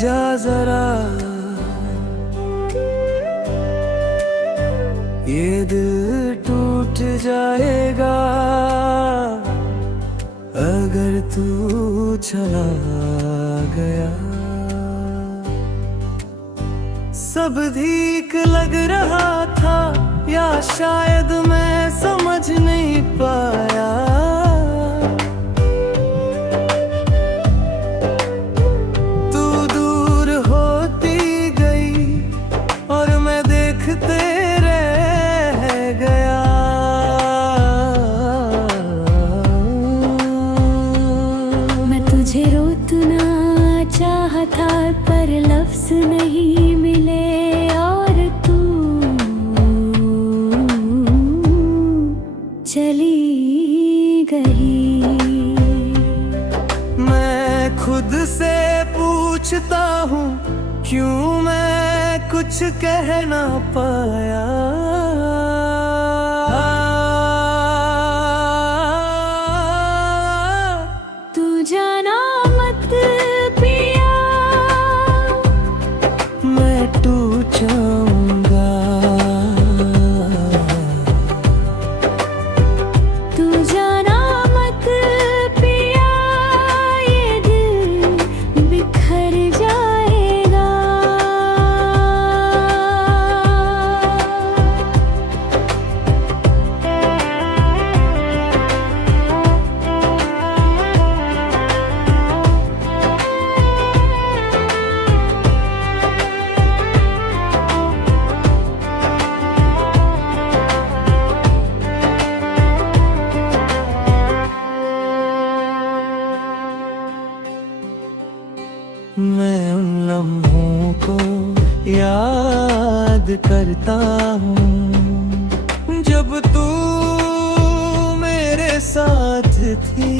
जा जरा, ये दिल टूट जाएगा अगर तू चला गया। सब ठीक लग रहा था या शायद मैं समझ नहीं पाया। तू दूर होती गई और मैं देखते रह गया। मैं तुझे रोकना चाहा था पर लफ्ज नहीं मिले और तू चली गई। मैं खुद से पूछता हूँ क्यों मैं कुछ कह ना पाया। तू जाना मत पिया, मैं टूट जाऊंगा। तू जाना मत पिया, ये दिल बिखर जाएगा। मैं उन लम्हों को याद करता हूँ जब तू मेरे साथ थी।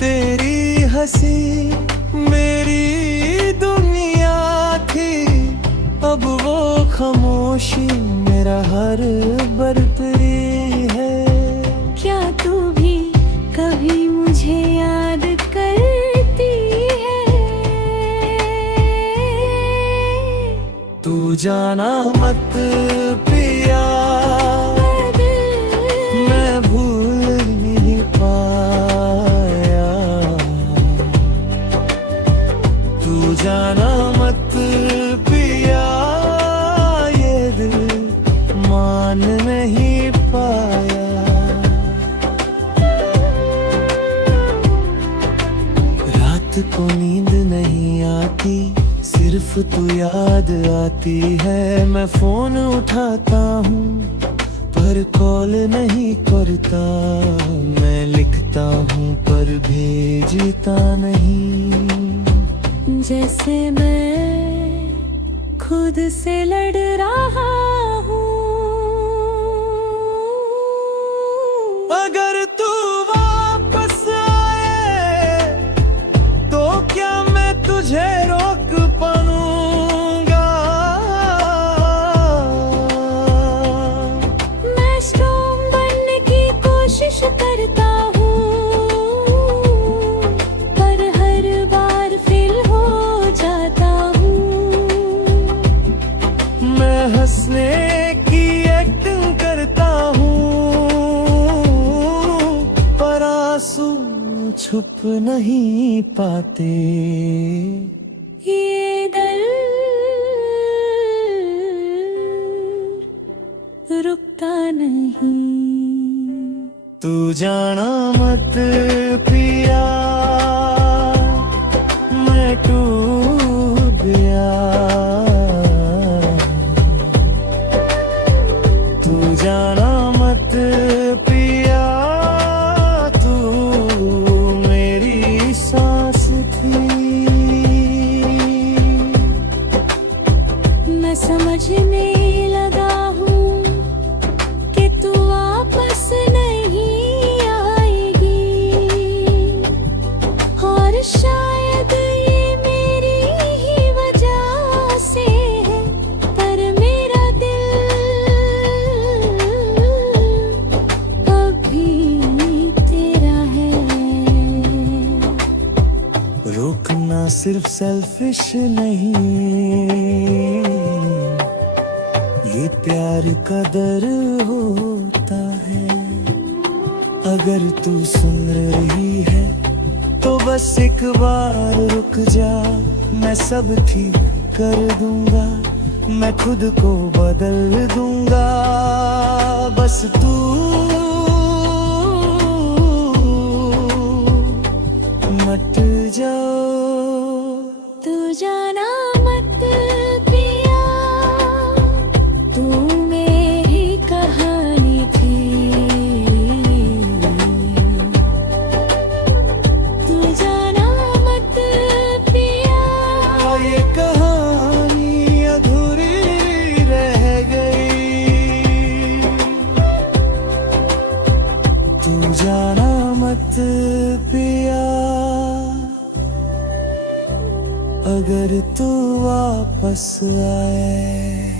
तेरी हंसी मेरी दुनिया थी, अब वो खामोशी मेरा हर बरतरी है। क्या तू भी कभी मुझे याद करती है? तू जाना मत पिया, मैं भूल नहीं पाया। तू जाना मत पिया, ये दिल मान नहीं पाया। रात को नींद नहीं आती, सिर्फ तू याद आती है। मैं फोन उठाता हूँ पर कॉल नहीं करता। मैं लिखता हूँ पर भेजता नहीं। जैसे मैं खुद से लड़ रहा हूँ। अगर तू वापस आए तो क्या मैं तुझे रोक पाऊंगा। मैं स्ट्रॉन्ग बनने की कोशिश करता हूँ पर हर बार फेल हो जाता हूँ। मैं हंसने की एक्टिंग करता हूँ पर आंसू छुप नहीं पाते। ये दर्द रुकता नहीं। तू जाना मत पिया, मैं टूट गया। तू जाना मत पिया, तू मेरी सांस थी। मैं समझने लगा हूँ कि तू वापस नहीं आएगी। सिर्फ सेल्फिश नहीं, ये प्यार कदर होता है। अगर तू सुन रही है तो बस एक बार रुक जा, मैं सब ठीक कर दूंगा, मैं खुद को बदल दूंगा। बस तू मत जाओ। तू जाना मत पिया, तू मेरी कहानी थी। तू जाना मत पिया, ये कहानी अधूरी रह गई। तू जाना मत पिया, अगर तू वापस आए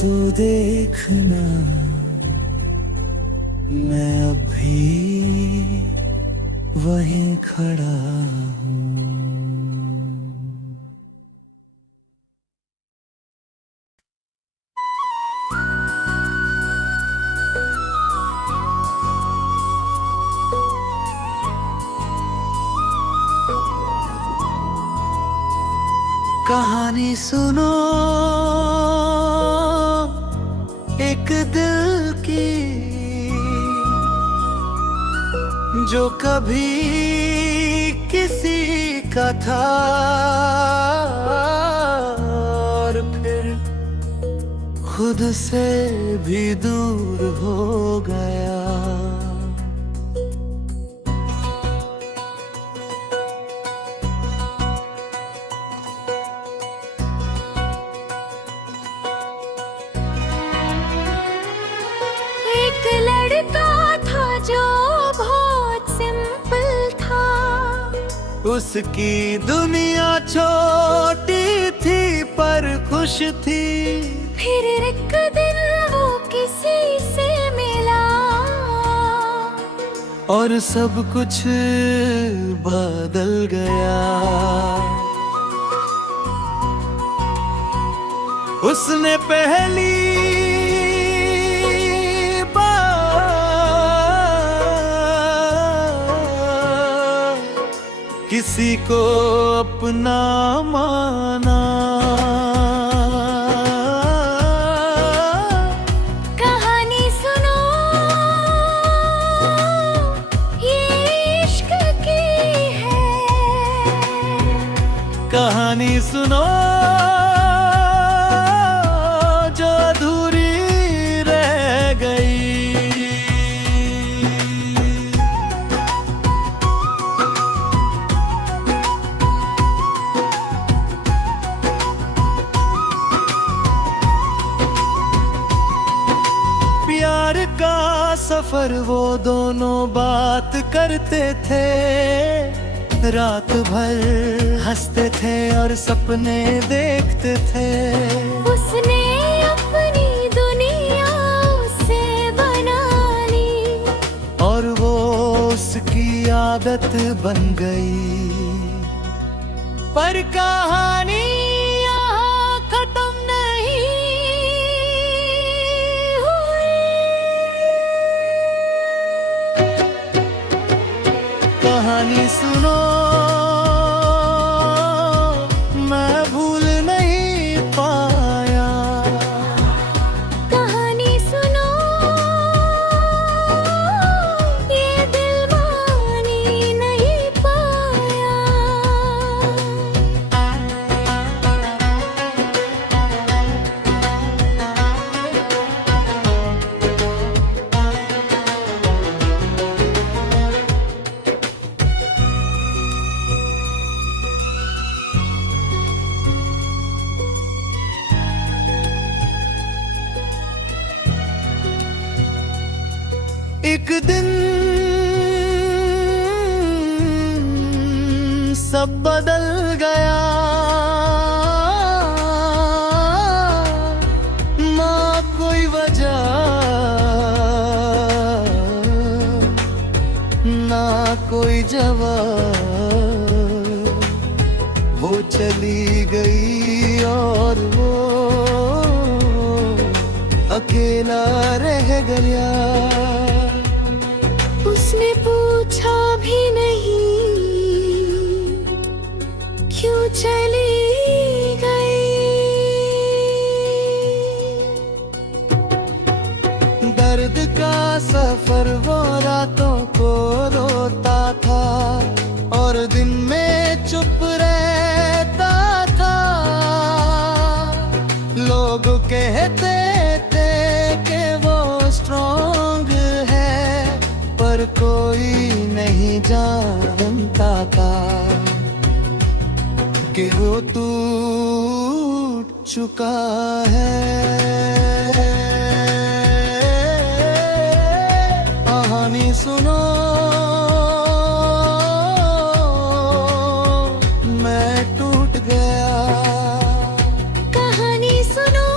तो देखना मैं अभी वहीं खड़ा हूँ। कहानी सुनो एक दिल की, जो कभी किसी का था और फिर खुद से भी दूर हो गया। उसकी दुनिया छोटी थी पर खुश थी। फिर एक दिन वो किसी से मिला और सब कुछ बदल गया। उसने पहली किसी को अपना माना। कहानी सुनो ये इश्क की है। कहानी सुनो जो अधूरी रह गई। प्यार का सफर वो दोनों बात करते थे, रात भर हंसते थे और सपने देखते थे। उसने अपनी दुनिया से बना ली और वो उसकी आदत बन गई। पर कहानी यहाँ खत्म नहीं हुई। कहानी सुनो मैं भूल नहीं पाया। कहानी सुनो ये दिल मानी नहीं पाया। एक दिन सब बदल गया। ना कोई वजह ना कोई जवाब। चली गई और वो अकेला रह गया। उसने पूछा भी नहीं क्यों चली गई। दर्द का सफर वो रातों को रोता था और दिन में चुप रहता था। लोग कहते थे कि वो स्ट्रॉन्ग है, पर कोई नहीं जानता था कि वो टूट चुका है। कहानी सुनो, मैं टूट गया। कहानी सुनो,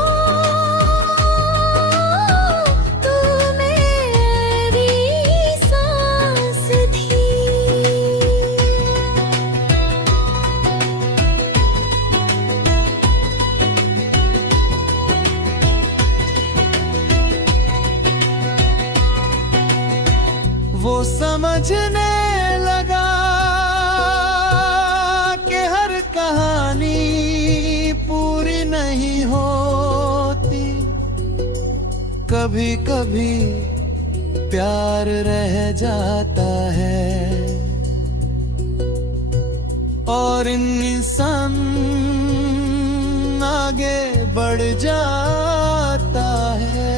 तू मेरी सांस थी। वो समझने लगा कि हर कहानी पूरी नहीं होती। कभी कभी प्यार रह जाता है और इंसान आगे बढ़ जाता है।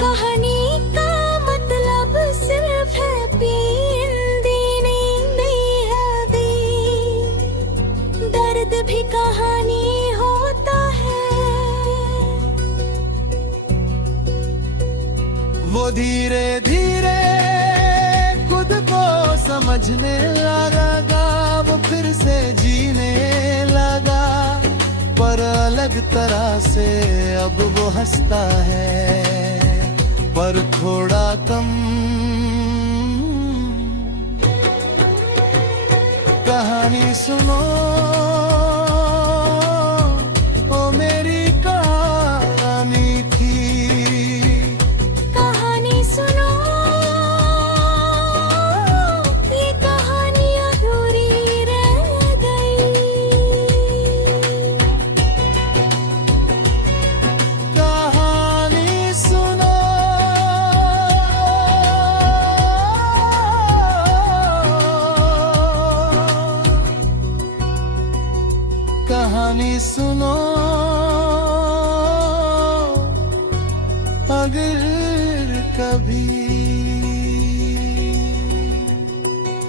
कहानी का मतलब सिर्फ है पींदी नहीं हल्दी। दर्द भी कहानी होता है। वो धीरे धीरे खुद को समझने लगा, वो फिर से जीने लगा, पर अलग तरह से। अब वो हंसता है पर थोड़ा कम। कहानी सुनो, ओ मेरी कहानी थी। कहानी सुनो, ये कहानी अधूरी रह गई। कहानी सुनो, कहानी सुनो, अगर कभी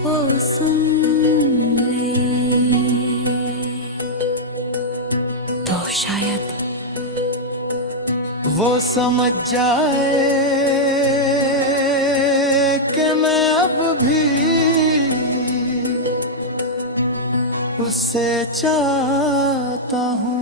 वो सुन ले तो शायद वो समझ जाए कि मैं अब भी उससे चाहता हूँ।